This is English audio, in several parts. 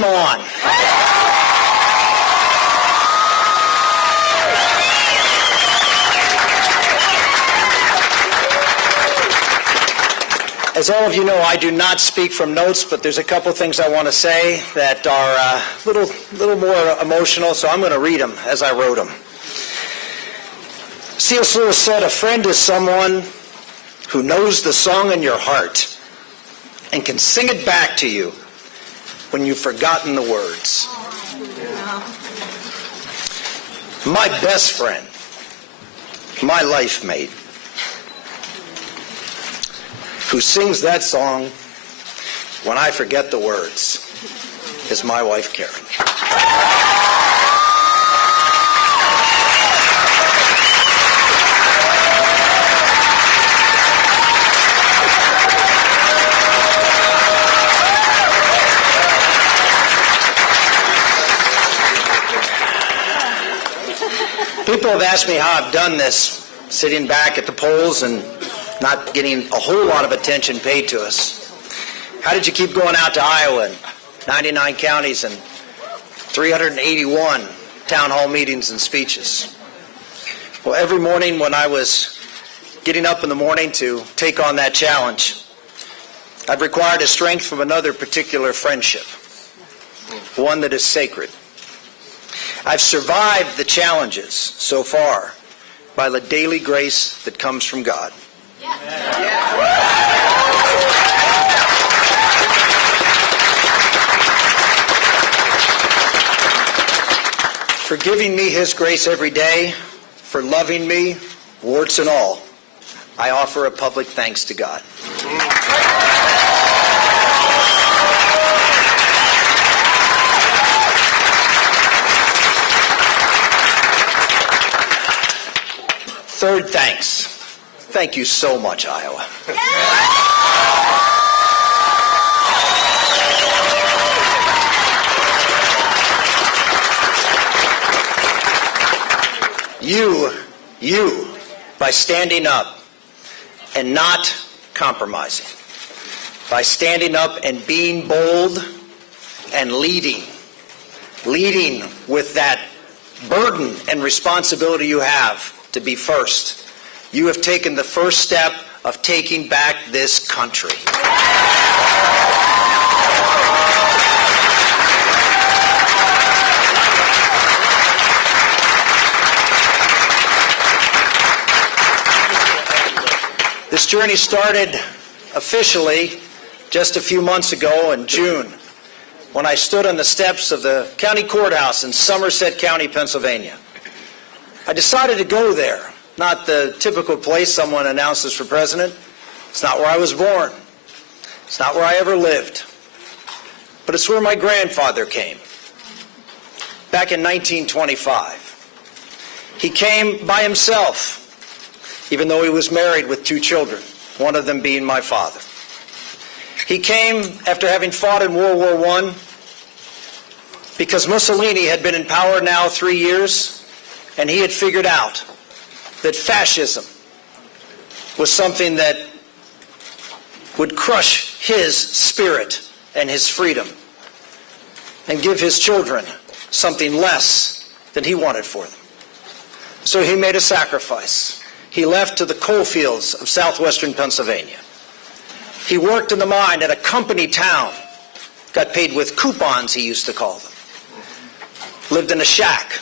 Game on. As all of you know, I do not speak from notes, but there's a couple things I want to say that are a little more emotional, so I'm going to read them as I wrote them. C.S. Lewis said, "A friend is someone who knows the song in your heart and can sing it back to you when you've forgotten the words." My best friend, my life mate, who sings that song when I forget the words, is my wife, Karen. People have asked me how I've done this, sitting back at the polls and not getting a whole lot of attention paid to us. How did you keep going out to Iowa and 99 counties and 381 town hall meetings and speeches? Well, every morning when I was getting up in the morning to take on that challenge, I've required a strength from another particular friendship, one that is sacred. I've survived the challenges so far by the daily grace that comes from God. For giving me His grace every day, for loving me, warts and all, I offer a public thanks to God. Third thanks. Thank you so much, Iowa. You, by standing up and not compromising, by standing up and being bold and leading with that burden and responsibility you have to be first. You have taken the first step of taking back this country. This journey started officially just a few months ago in June, when I stood on the steps of the county courthouse in Somerset County, Pennsylvania. I decided to go there. Not the typical place someone announces for president. It's not where I was born. It's not where I ever lived. But it's where my grandfather came, back in 1925. He came by himself, even though he was married with 2 children, one of them being my father. He came after having fought in World War I, because Mussolini had been in power now 3 years, and he had figured out that fascism was something that would crush his spirit and his freedom and give his children something less than he wanted for them. So he made a sacrifice. He left to the coal fields of southwestern Pennsylvania. He worked in the mine at a company town, got paid with coupons, he used to call them. Lived in a shack.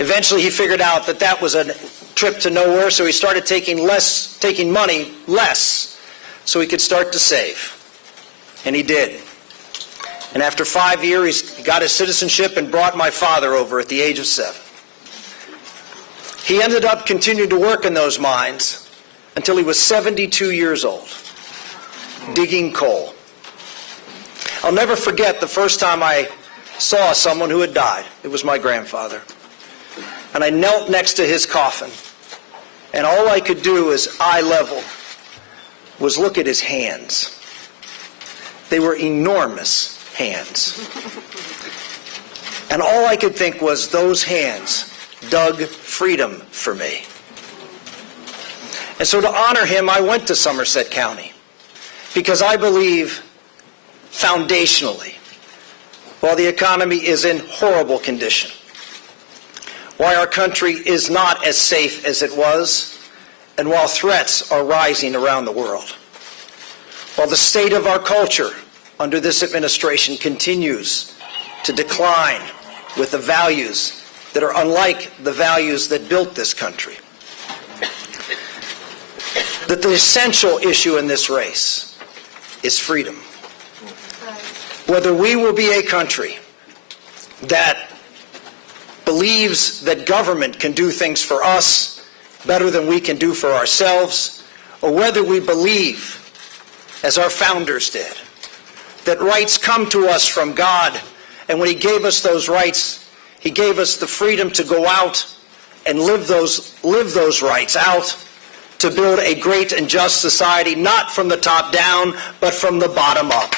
Eventually he figured out that that was a trip to nowhere, so he started taking money less, so he could start to save. And he did. And after 5 years, he got his citizenship and brought my father over at the age of 7. He ended up continuing to work in those mines until he was 72 years old, digging coal. I'll never forget the first time I saw someone who had died. It was my grandfather. And I knelt next to his coffin, and all I could do as eye level was look at his hands. They were enormous hands. And all I could think was, those hands dug freedom for me. And so to honor him, I went to Somerset County, because I believe foundationally while the economy is in horrible condition, why our country is not as safe as it was, and while threats are rising around the world, while the state of our culture under this administration continues to decline with the values that are unlike the values that built this country, that the essential issue in this race is freedom. Whether we will be a country that believes that government can do things for us better than we can do for ourselves, or whether we believe, as our founders did, that rights come to us from God, and when He gave us those rights, He gave us the freedom to go out and live those rights out to build a great and just society, not from the top down, but from the bottom up.